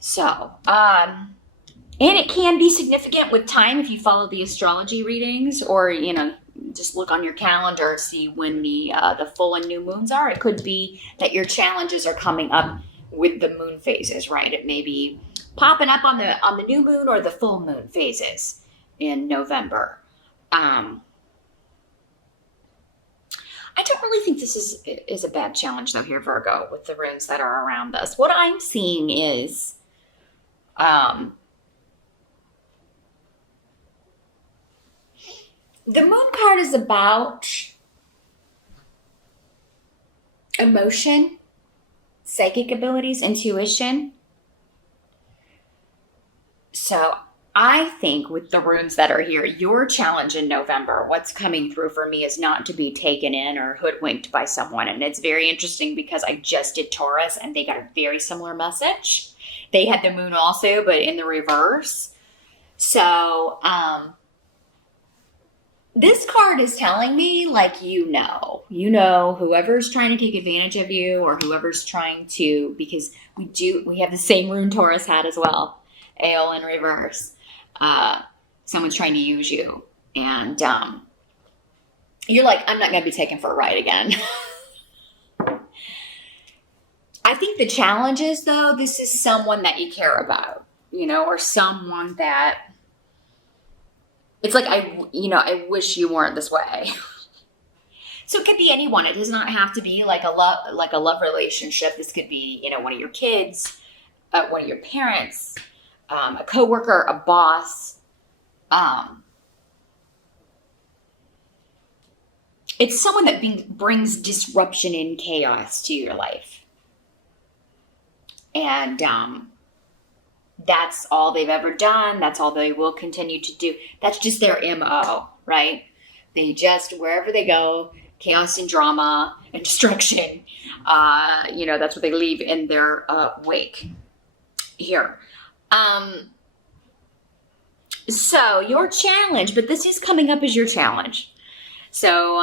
So, and it can be significant with time if you follow the astrology readings, or just look on your calendar to see when the full and new moons are. It could be that your challenges are coming up with the moon phases, right? It may be popping up on the new moon or the full moon phases in November. I don't really think this is a bad challenge though here, Virgo, with the runes that are around us. What I'm seeing is the moon card is about emotion, psychic abilities, intuition. So I think with the runes that are here, your challenge in November, what's coming through for me is not to be taken in or hoodwinked by someone. And it's very interesting because I just did Taurus and they got a very similar message. They had the moon also, but in the reverse. So, this card is telling me, like, whoever's trying to take advantage of you or whoever's trying to, because we have the same rune Taurus hat as well, Ale in reverse. Someone's trying to use you, and you're like, I'm not going to be taken for a ride again. I think the challenge is, though, this is someone that you care about, or someone that it's like, I wish you weren't this way. So it could be anyone. It does not have to be like a love relationship. This could be, one of your kids, one of your parents, a coworker, a boss. It's someone that brings disruption and chaos to your life. And that's all they've ever done. That's all they will continue to do. That's just their MO, right? They just, wherever they go, chaos and drama and destruction, that's what they leave in their wake here. So your challenge, but this is coming up as your challenge. So,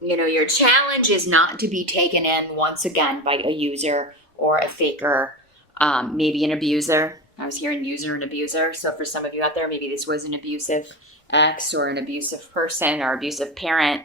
your challenge is not to be taken in once again by a user or a faker, maybe an abuser. I was hearing user and abuser. So for some of you out there, maybe this was an abusive ex or an abusive person or abusive parent.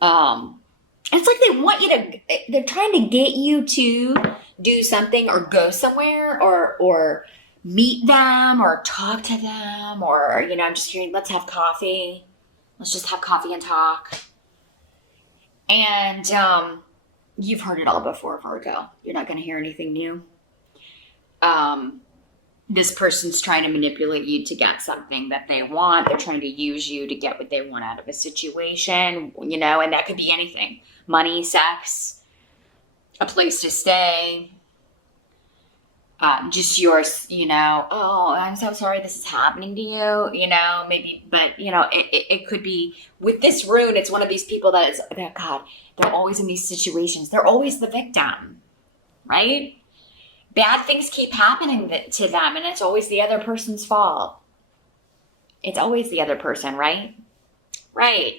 It's like they want they're trying to get you to do something or go somewhere or meet them or talk to them or, I'm just hearing, let's have coffee. Let's just have coffee and talk. And you've heard it all before, Virgo. You're not going to hear anything new. This person's trying to manipulate you to get something that they want. They're trying to use you to get what they want out of a situation, and that could be anything. Money, sex, a place to stay, just yours, oh, I'm so sorry this is happening to you, maybe, but, it could be with this rune. It's one of these people that God, they're always in these situations. They're always the victim, right? Bad things keep happening to them, and it's always the other person's fault. It's always the other person, right? Right.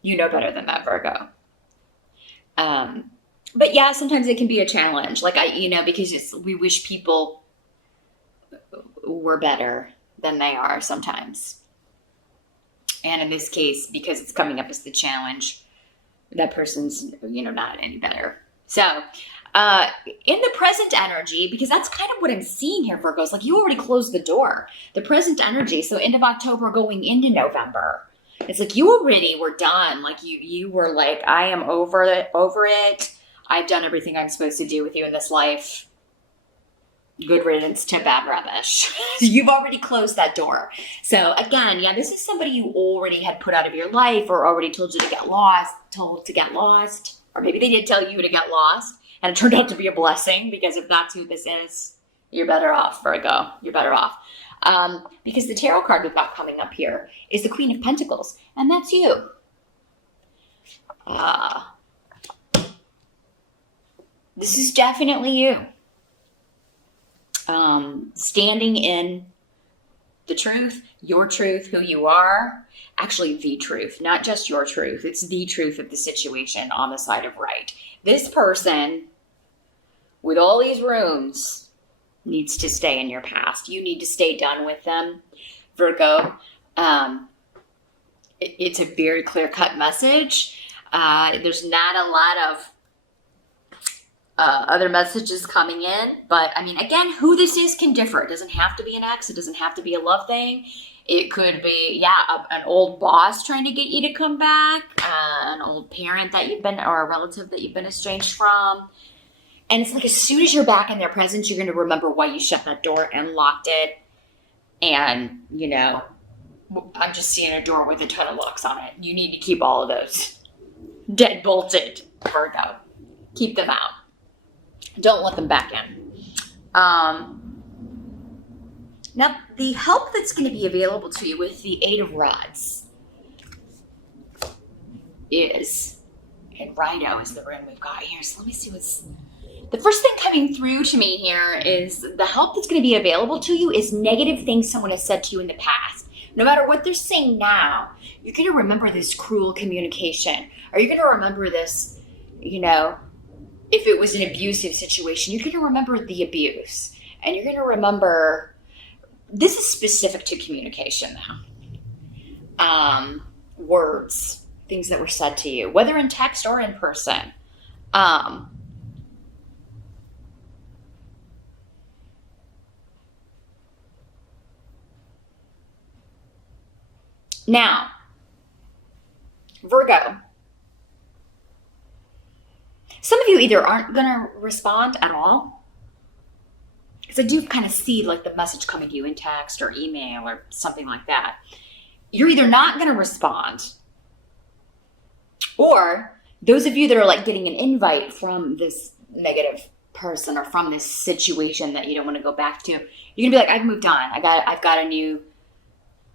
You know better than that, Virgo. But yeah, sometimes it can be a challenge. Like because we wish people were better than they are sometimes. And in this case, because it's coming up as the challenge, that person's, not any better. So, in the present energy, because that's kind of what I'm seeing here, Virgo, is like you already closed the door. The present energy, so end of October going into November. It's like you already were done. Like you were like, I am over it. I've done everything I'm supposed to do with you in this life. Good riddance to bad rubbish. You've already closed that door. So again, this is somebody you already had put out of your life or already told to get lost. Or maybe they did tell you to get lost. And it turned out to be a blessing, because if that's who this is, you're better off, Virgo. You're better off. Because the tarot card we've got coming up here is the Queen of Pentacles. And that's you. This is definitely you. Standing in the truth, your truth, who you are. Actually, the truth, not just your truth. It's the truth of the situation on the side of right. This person with all these rooms needs to stay in your past. You need to stay done with them, Virgo. It's a very clear-cut message. There's not a lot of other messages coming in, but I mean, again, who this is can differ. It doesn't have to be an ex. It doesn't have to be a love thing. It could be, an old boss trying to get you to come back, an old parent that you've been, or a relative that you've been estranged from. And it's like as soon as you're back in their presence, you're going to remember why you shut that door and locked it. And, I'm just seeing a door with a ton of locks on it. You need to keep all of those dead bolted, Virgo. Keep them out. Don't let them back in. Now, the help that's going to be available to you with the Eight of Rods is, and Rhino is the rune we've got here. So let me see what's, the first thing coming through to me here is the help that's going to be available to you is negative things someone has said to you in the past. No matter what they're saying now, you're going to remember this cruel communication. Or you're going to remember this, if it was an abusive situation, you're going to remember the abuse. And you're going to remember, this is specific to communication now. Words, things that were said to you, whether in text or in person. Now, Virgo, some of you either aren't going to respond at all, because I do kind of see like the message coming to you in text or email or something like that. You're either not going to respond, or those of you that are like getting an invite from this negative person or from this situation that you don't want to go back to, you're going to be like, I've moved on. I've got a new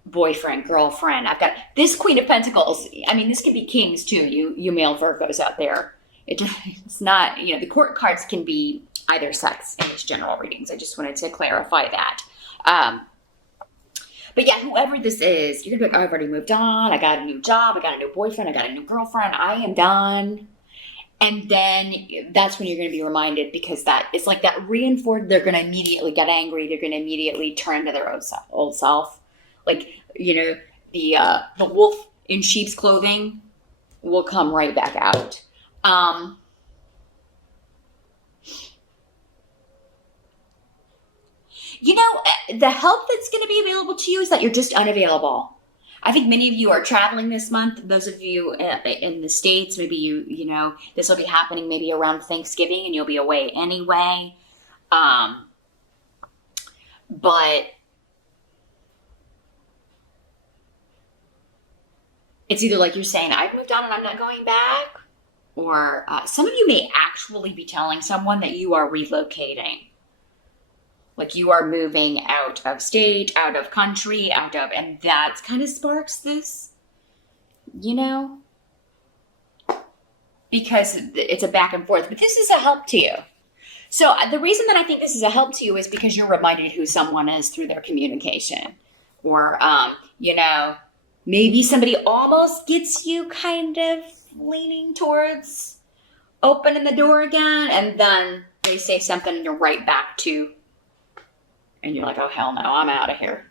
boyfriend, girlfriend. I've got this Queen of Pentacles. I mean, this could be kings too. You male Virgos out there. It's not, the court cards can be either sex in these general readings. I just wanted to clarify that. But yeah, whoever this is, you're going to be like, I've already moved on. I got a new job. I got a new boyfriend. I got a new girlfriend. I am done. And then that's when you're going to be reminded, because that it's like that reinforced, they're going to immediately get angry. They're going to immediately turn to their old self. Like, the wolf in sheep's clothing will come right back out. The help that's going to be available to you is that you're just unavailable. I think many of you are traveling this month. Those of you in the States, maybe this will be happening maybe around Thanksgiving and you'll be away anyway. But it's either like you're saying, I've moved on and I'm not going back. Or some of you may actually be telling someone that you are relocating. Like you are moving out of state, out of country, and that kind of sparks this, because it's a back and forth. But this is a help to you. So the reason that I think this is a help to you is because you're reminded who someone is through their communication. Or, maybe somebody almost gets you kind of leaning towards opening the door again, and then they say something and you're right back to, and you're like, oh, hell no, I'm out of here.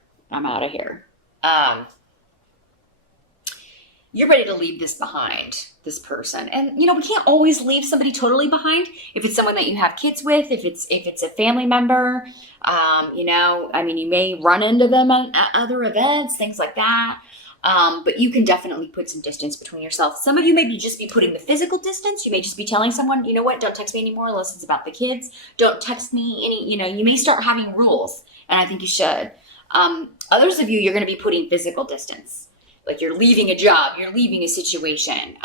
You're ready to leave this behind, this person. And, we can't always leave somebody totally behind. If it's someone that you have kids with, if it's a family member, you may run into them at other events, things like that. But you can definitely put some distance between yourself. Some of you may just be putting the physical distance. You may just be telling someone, you know what, don't text me anymore unless it's about the kids. Don't text me you may start having rules, and I think you should. Others of you, you're going to be putting physical distance. Like you're leaving a job, you're leaving a situation.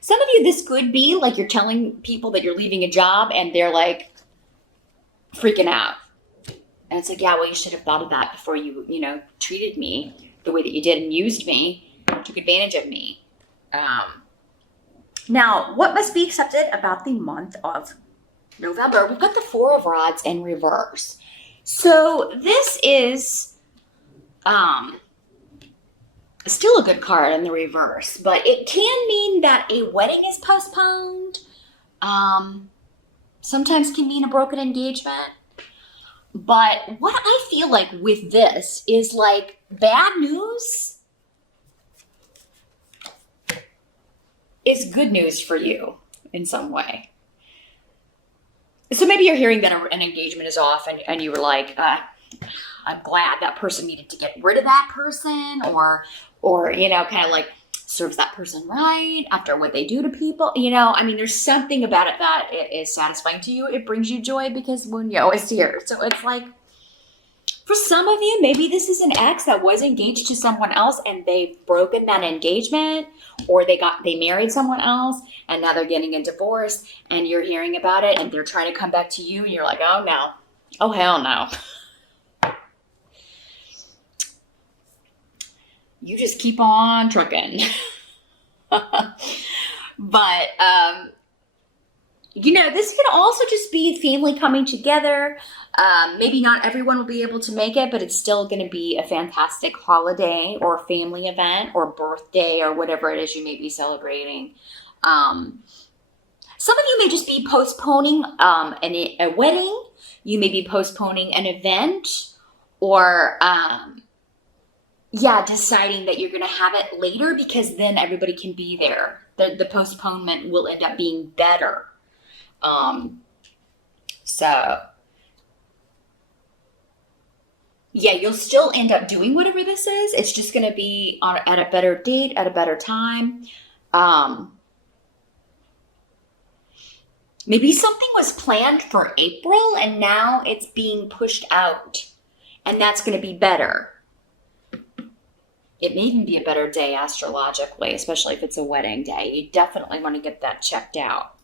Some of you, this could be like you're telling people that you're leaving a job and they're like freaking out. And it's like, yeah, well, you should have thought of that before you, treated me the way that you did and used me, took advantage of me. Now, what must be accepted about the month of November? We've got the Four of Rods in reverse. So this is still a good card in the reverse, but it can mean that a wedding is postponed. sometimes can mean a broken engagement. But what I feel like with this is like bad news is good news for you in some way. So maybe you're hearing that an engagement is off and you were like, I'm glad that person needed to get rid of that person, or, kind of like serves that person right after what they do to people. I mean, there's something about it that is satisfying to you. It brings you joy because Munyo is here. So it's like, for some of you, maybe this is an ex that was engaged to someone else and they've broken that engagement, or they married someone else and now they're getting a divorce and you're hearing about it and they're trying to come back to you and you're like, oh no, oh hell no. You just keep on trucking. But, this can also just be family coming together. Maybe not everyone will be able to make it, but it's still going to be a fantastic holiday or family event or birthday or whatever it is you may be celebrating. Some of you may just be postponing a wedding. You may be postponing an event, or deciding that you're going to have it later because then everybody can be there. The postponement will end up being better. You'll still end up doing whatever this is. It's just going to be at a better date, at a better time. Maybe something was planned for April and now it's being pushed out, and that's going to be better. It may even be a better day astrologically, especially if it's a wedding day. You definitely want to get that checked out.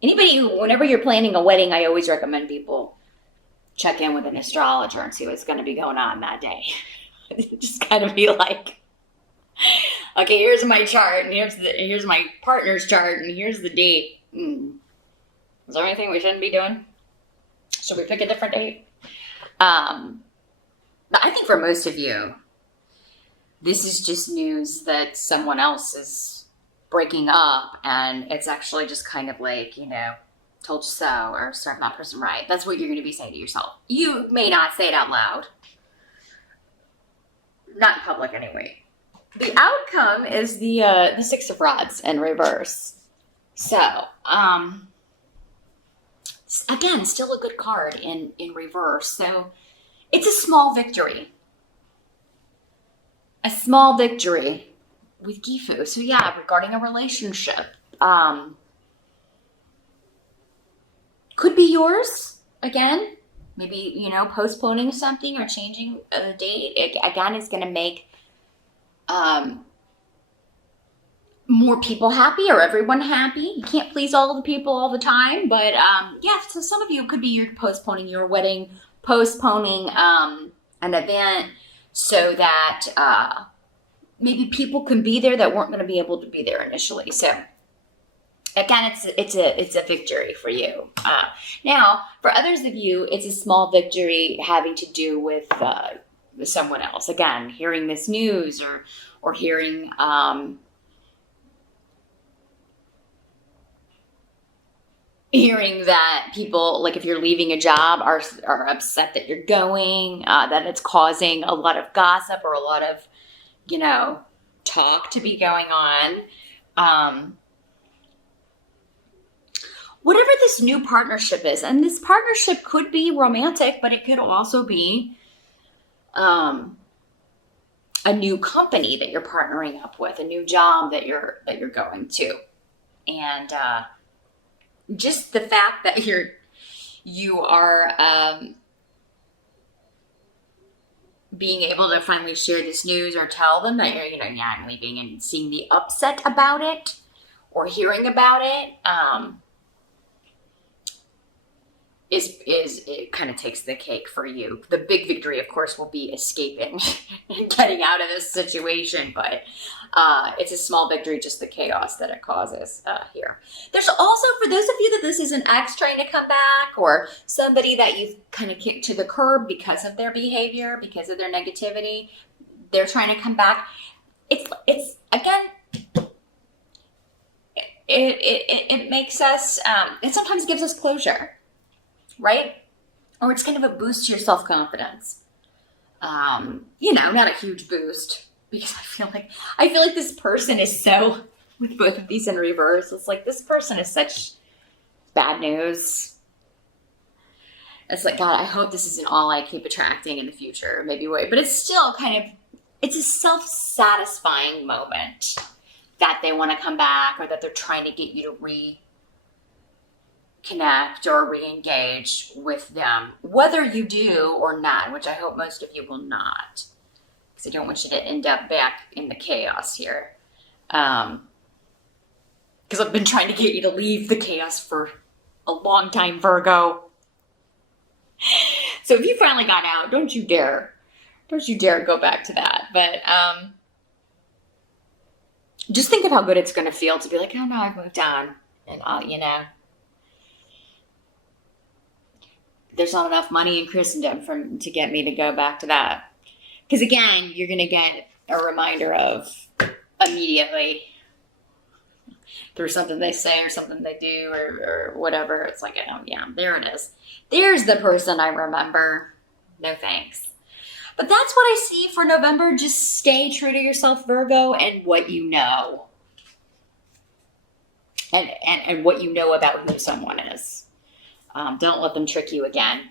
Whenever you're planning a wedding, I always recommend people check in with an astrologer and see what's going to be going on that day. Just kind of be like, okay, here's my chart, and here's my partner's chart, and here's the date. Is there anything we shouldn't be doing? Should we pick a different date? But I think for most of you, this is just news that someone else is breaking up, and it's actually just kind of like, told you so, or served that person right. That's what you're going to be saying to yourself. You may not say it out loud. Not in public anyway. The outcome is the Six of Rods in reverse. So, again, still a good card in reverse. So, it's a small victory. A small victory with Gifu. So regarding a relationship, could be yours again. Maybe, postponing something or changing the date. Again, it's going to make more people happy, or everyone happy. You can't please all the people all the time, but so some of you, it could be you're postponing your wedding, postponing an event, so that maybe people can be there that weren't going to be able to be there initially. So again, it's a victory for you. Now, for others of you, it's a small victory having to do with someone else. Again, hearing this news or hearing that people, like if you're leaving a job, are upset that you're going, that it's causing a lot of gossip or a lot of, talk to be going on. Whatever this new partnership is, and this partnership could be romantic, but it could also be a new company that you're partnering up with, a new job that you're going to, and just the fact that you are being able to finally share this news or tell them that I'm leaving, and seeing the upset about it or hearing about it, it kind of takes the cake for you. The big victory, of course, will be escaping and getting out of this situation, but it's a small victory, just the chaos that it causes here. There's also, for those of you that this is an ex trying to come back, or somebody that you've kind of kicked to the curb because of their behavior, because of their negativity, they're trying to come back. It's again, it makes us, it sometimes gives us closure. right? Or it's kind of a boost to your self-confidence. Not a huge boost, because I feel like this person is so, with both of these in reverse, it's like this person is such bad news. It's like, God, I hope this isn't all I keep attracting in the future. Maybe wait, but it's still it's a self-satisfying moment that they want to come back, or that they're trying to get you to reconnect or re-engage with them, whether you do or not, which I hope most of you will not, because I don't want you to end up back in the chaos here. Because I've been trying to get you to leave the chaos for a long time, Virgo. So if you finally got out, don't you dare go back to that. But just think of how good it's going to feel to be like, oh no, I've moved on. And there's not enough money in Christendom to get me to go back to that. Because again, you're going to get a reminder of immediately through something they say or something they do or whatever. It's like, oh yeah, there it is. There's the person I remember. No thanks. But that's what I see for November. Just stay true to yourself, Virgo, and what you know. And what you know about who someone is. Don't let them trick you again.